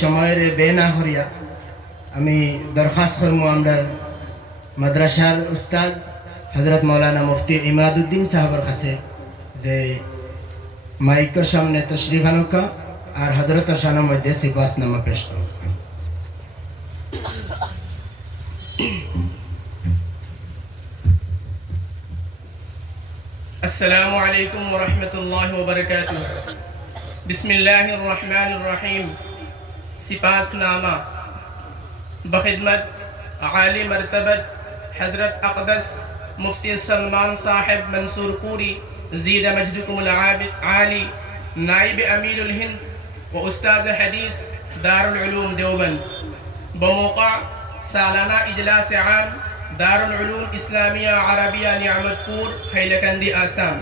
সময়ের বে না হরিয়া আমি দরখাস্ত করবো আমরা মাদ্রাসার উস্তাদ হজরত মৌলানা মুফতি ইমাদুদ্দিন সাহেবের কাছে যে মাইকের সামনে তশরিফ আনুকা আর হজরত শানের মধ্যে সিফাতনামা পেশ করো। السلام عليكم ورحمة الله وبركاته. بسم الله الرحمن الرحيم. سپاس نامہ بخدمت عالی مرتبت حضرت اقدس مفتی سلمان صاحب منصور پوری زید مجدکم العابد عالی نائب امیر الہند و استاذ حدیث دار العلوم دیوبند بموقع سالانہ اجلاس عام دار العلوم اسلامیہ عربیہ نعمت پور حیلکندی آسام.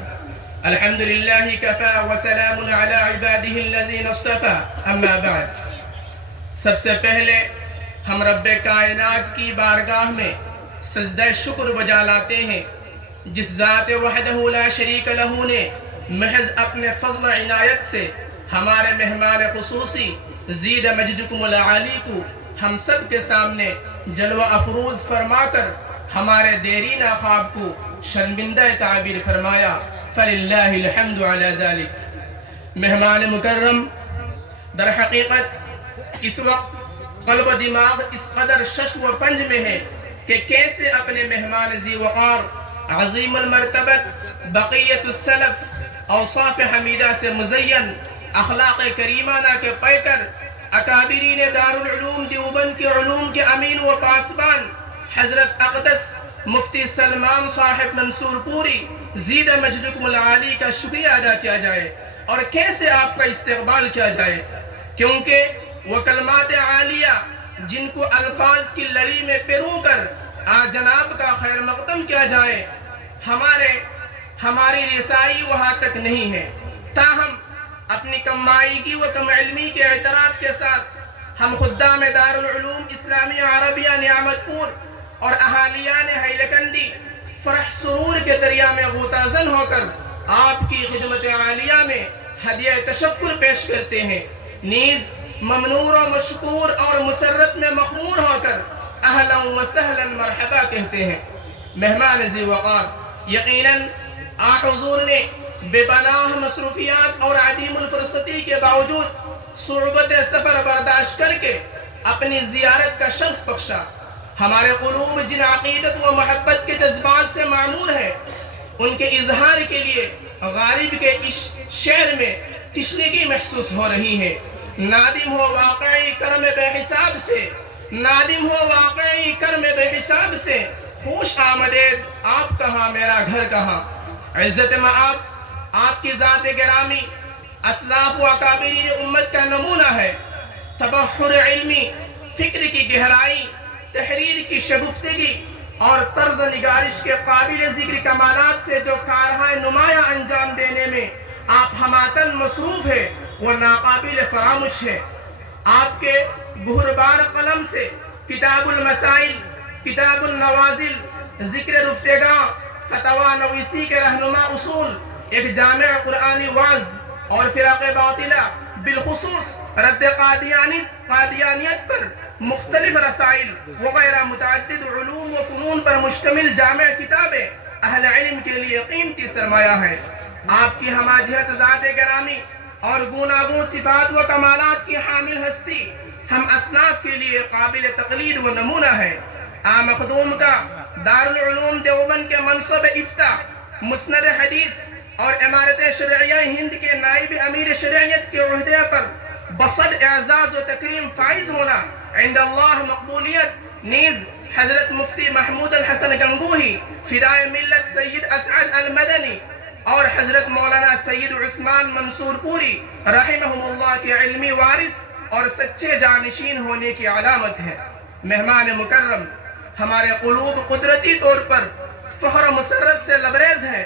الحمد للہ کفا وسلام علی عباده الذین اصطفى. اما بعد، سب سے پہلے ہم رب کائنات کی بارگاہ میں سجدہ شکر بجا لاتے ہیں جس ذات وحدہ لا شریک لہ نے محض اپنے فضل عنایت سے ہمارے مہمان خصوصی زید مجدکم العالی کو ہم سب کے سامنے جلوہ افروز فرما کر ہمارے دیرینہ خواب کو شرمندہ تعبیر فرمایا. فللہ الحمد علی ذلک. مہمان مکرم، در حقیقت اس وقت قلب و دماغ اس قدر شش و پنج میں ہے کہ کیسے اپنے مہمان ذی وقار عظیم المرتبت بقیت السلف اوصاف حمیدہ سے مزین اخلاق کریمانہ کے پیکر اکابرین دار العلوم دیوبند کے علوم کے امین و پاسبان حضرت اقدس مفتی سلمان صاحب منصور پوری زید مجدکم العالی کا شکریہ ادا کیا جائے اور کیسے آپ کا استقبال کیا جائے، کیونکہ وہ کلمات عالیہ جن کو الفاظ کی لڑی میں پیرو کر آج جناب کا خیر مقدم کیا جائے، ہماری رسائی وہاں تک نہیں ہے. تاہم اپنی کمائیگی و کم علمی کے اعتراف کے ساتھ ہم خدام دار العلوم اسلامیہ عربیہ نعمت پور اور اہالیان حیلکندی فرح سرور کے دریا میں غوطہ-زن ہو کر آپ کی خدمت عالیہ میں ہدیہ تشکر پیش کرتے ہیں. نیز ممنور و مشکور اور مسرت میں مخمور ہو کر اہلا و سہلا مرحبا کہتے ہیں. مہمان ذی وقار، یقیناً آپ حضور نے بے پناہ مصروفیات اور عدیم الفرصتی کے باوجود صعوبت سفر برداشت کر کے اپنی زیارت کا شرف بخشا. ہمارے قلوب جن عقیدت و محبت کے جذبات سے معمور ہیں ان کے اظہار کے لیے غالب کے اس شعر میں تشنگی محسوس ہو رہی ہے. نادم ہو واقعی کرم بے حساب سے، نادم ہو واقعی کرم بے حساب سے، خوش آمدید آپ کہاں میرا گھر کہاں. عزت مآب آپ کی ذات گرامی اسلاف و اکابرین امت کا نمونہ ہے. تبحر علمی، فکر کی گہرائی، تحریر کی شگفتگی اور طرز نگارش کے قابل ذکر کمالات سے جو کارہائے نمایاں انجام دینے میں آپ ہماتن مصروف ہے وہ ناقابل فراموش ہے. آپ کے گہربار قلم سے کتاب المسائل، کتاب النوازل، ذکر رفتگاں، فتویٰ نویسی کے رہنما اصول، ایک جامع قرآنی وعظ اور فرق باطلہ بالخصوص رد قادیانیت پر مختلف رسائل وغیرہ متعدد علوم و فنون پر مشتمل جامع کتابیں اہل علم کے لیے قیمتی سرمایہ ہے. آپ کی ہماجہت ذات گرامی اور گوناگون صفات و کمالات کی حامل ہستی ہم اسلاف کے لیے قابل تقلید و نمونہ ہے. مخدوم کا دار العلوم دیوبند کے منصب افتاء، مسند حدیث اور امارت شرعیہ ہند کے نائب امیر شرعیت کے عہدے پر بصد اعزاز و تکریم فائز ہونا عند اللہ مقبولیت. نیز حضرت مفتی محمود الحسن گنگوہی فدائے ملت سید اسعد المدنی اور حضرت مولانا سید عثمان منصور پوری رحمہم اللہ کے علمی وارث اور سچے جانشین ہونے کی علامت ہے. مہمان مکرم، ہمارے قلوب قدرتی طور پر فخر و مسرت سے لبریز ہے.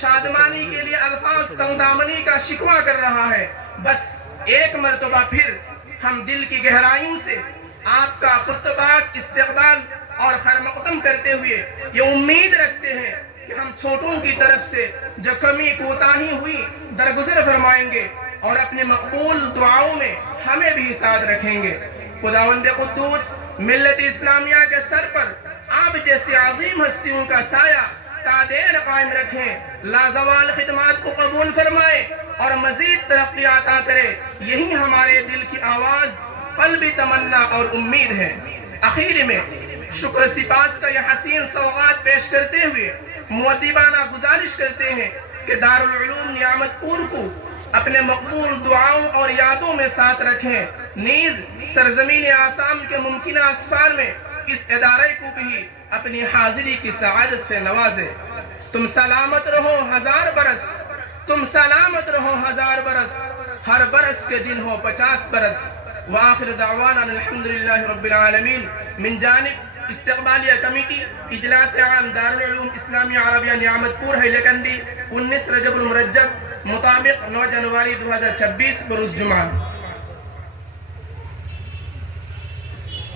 شادمانی کے لیے الفاظ تنگ دامنی کا شکوہ کر رہا ہے. بس ایک مرتبہ پھر ہم دل کی گہرائیوں سے آپ کا پرتپاک استقبال اور خیر مقدم کرتے ہوئے یہ امید رکھتے ہیں کہ ہم چھوٹوں کی طرف سے جو کمی کوتاہی ہوئی درگزر فرمائیں گے اور اپنے مقبول دعاؤں میں ہمیں بھی ساتھ رکھیں گے۔ خداوند قدوس ملت اسلامیہ کے سر پر آپ جیسی عظیم ہستیوں کا سایہ تا دیر قائم رکھیں، لازوال خدمات کو قبول فرمائے اور مزید ترقی عطا کرے۔ یہی ہمارے دل کی آواز، قلبی تمنا اور امید ہے۔ آخر میں شکر سپاس کا یہ حسین سوغات پیش کرتے ہوئے مؤدبانہ گزارش کرتے ہیں کہ دارالعلوم نعمت پور کو اپنے مقبول دعاؤں اور یادوں میں ساتھ رکھیں، نیز سرزمین آسام کے ممکنہ اسفار میں اس ادارے کو بھی اپنی حاضری کی سعادت سے نوازے۔ تم سلامت رہو ہزار برس، تم سلامت رہو ہزار برس، ہر برس کے دن ہو 50 برس۔ وآخر دعوانا الحمدللہ رب العالمین۔ من جانب استقبالیہ کمیٹی اجلاس عام دارالعلوم اسلامیہ عربیہ نعمت پور ہیلکنڈی 19 رجب المرجب مطابق 9 جنوری 2026 بروز جمعہ۔